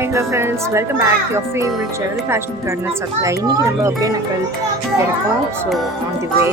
Hi, hello friends, welcome back to your favorite channel, Fashion Gardener Satya. இன்னைக்கு நம்ம Hogenakkal இருக்கோம். So on the way.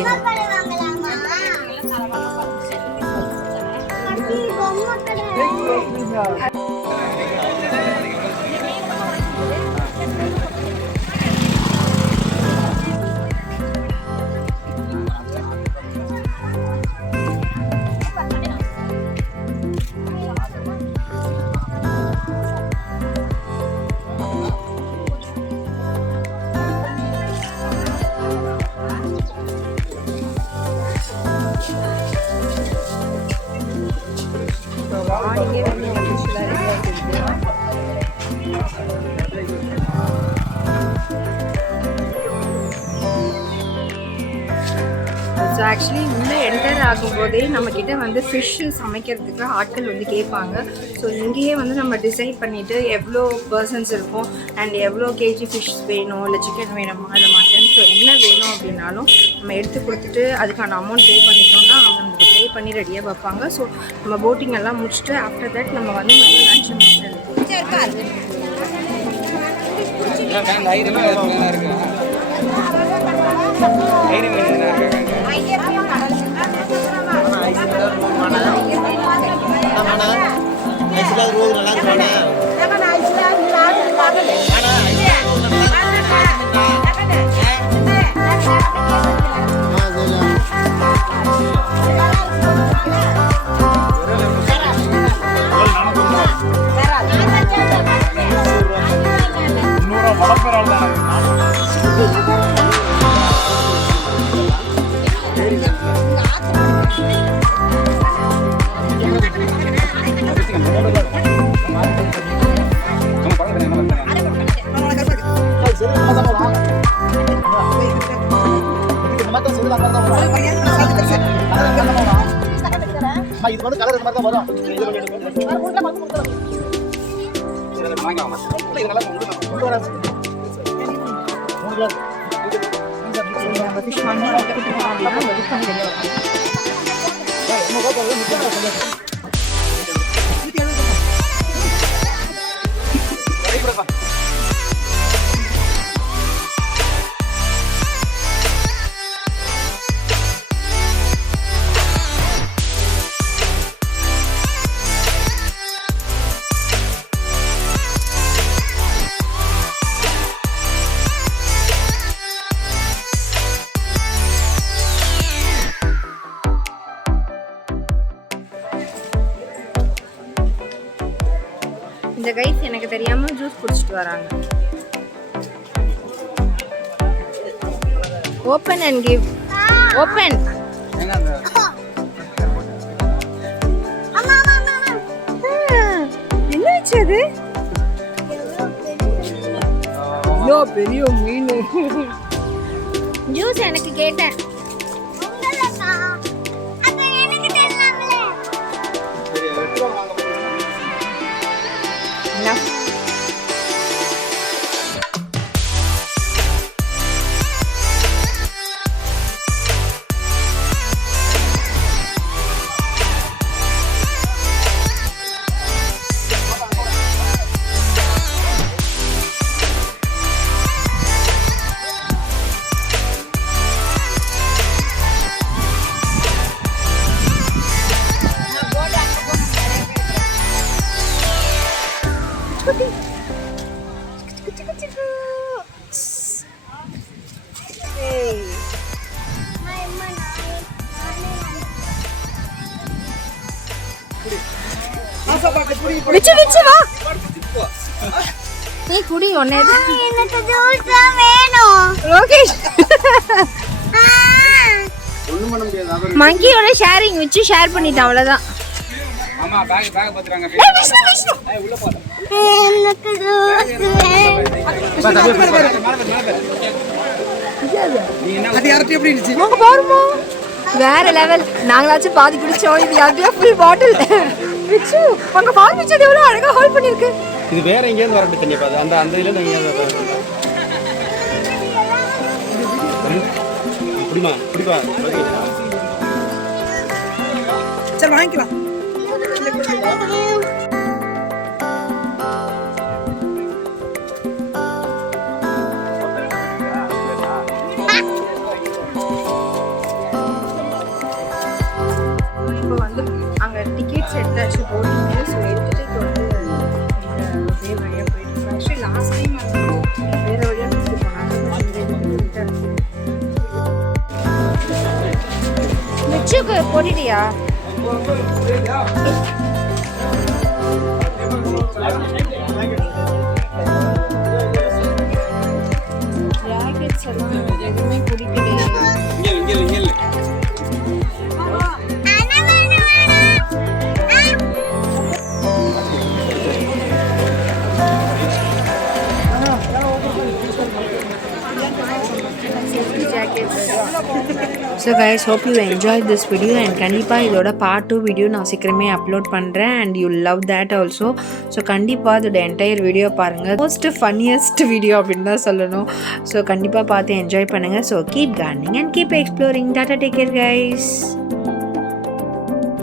So actually உள்ளே enter ஆகும்போதே நம்மக்கிட்ட வந்து fish சமைக்கிறதுக்கு ஆட்கள் வந்து கேட்பாங்க. ஸோ இங்கேயே வந்து நம்ம டிசைட் பண்ணிவிட்டு எவ்வளோ பர்சன்ஸ் இருக்கும் அண்ட் எவ்வளோ கேஜி ஃபிஷ் வேணும், இல்லை சிக்கன் வேணுமா, இல்லை மட்டன், ஸோ என்ன வேணும் அப்படின்னாலும் நம்ம எடுத்து கொடுத்துட்டு அதுக்கான அமௌண்ட் பே பண்ணிட்டோம்னா அவங்க நமக்கு பே பண்ணி ரெடியாக வைப்பாங்க. ஸோ நம்ம போட்டிங் எல்லாம் முடிச்சுட்டு ஆஃப்டர் தட் நம்ம வந்து மதியம் லன்ச் முடிச்சுட்டு இது வந்து கலர் மாதிரி தான் வரும். இந்த கைஸ் எனக்கு தெரியாம ஜூஸ் குடிச்சிட்டு வராங்க. Open and give. ஓபன். என்ன ஆச்சு? யோ பெரிய மீன். ஜூஸ் எனக்கு கேட்டேன். விச்சு விச்சு வா. நீ குடி ஒண்ணே. எனக்கு ஜூஸ் வேணும். லோகேஷ் ஒண்ணும் பண்ண முடியாது. மங்கியோட ஷேரிங் விச்சு ஷேர் பண்ணிட்டான் அவ்வளவுதான். ஆமா பேக் பத்துறாங்க. ஏய் விஷ்ணு விஷ்ணு ஏய் உள்ள போடா. எனக்கு ஜூஸ் வேணும். நீ என்ன அது யார்ட்ட எப்படி இருந்துச்சு? வாங்க பாருமா. வேற லெவல். நாங்களாச்சும் பாதி குடிச்சோம். இது அப்படியே ஃபுல் பாட்டில். விச்சு அங்க பால் விச்சு எவ்வளவு அழகா ஹோல்ட் பண்ணிருக்கு. இது வேற எங்க இருந்து வரது தண்ணி பாது. அந்த அந்த இதுல நீங்க குடிமா குடிப்பா. சரி வாங்கிக்கலாம். டிக்கெட்ஸ் எடுத்தாச்சு போட்டிங்க. ஸோ எடுத்துகிட்டு இப்போ வந்து ஒரே வழியாக போயிட்டு ஆக்சுவலி லாஸ்ட் டைம் வந்து வேறு வழியாக கூப்பிட்டு போனாங்க. விச்சுக்கு போட்டுட்டியா? ஜாக்கெட்ஸ் எல்லாம் எதுவுமே பிடிக்கலையே. So guys, hope you enjoyed this video and கண்டிப்பாக இதோட part 2 வீடியோ நான் சீக்கிரமே அப்லோட் பண்ணுறேன் and you love that also. So கண்டிப்பாக இதோட என்டையர் வீடியோ பாருங்கள். மோஸ்ட் ஃபன்னியஸ்ட் வீடியோ அப்படின்னு தான் சொல்லணும். ஸோ கண்டிப்பாக பார்த்து என்ஜாய் பண்ணுங்கள். So keep gardening and keep exploring. Tata, take care guys.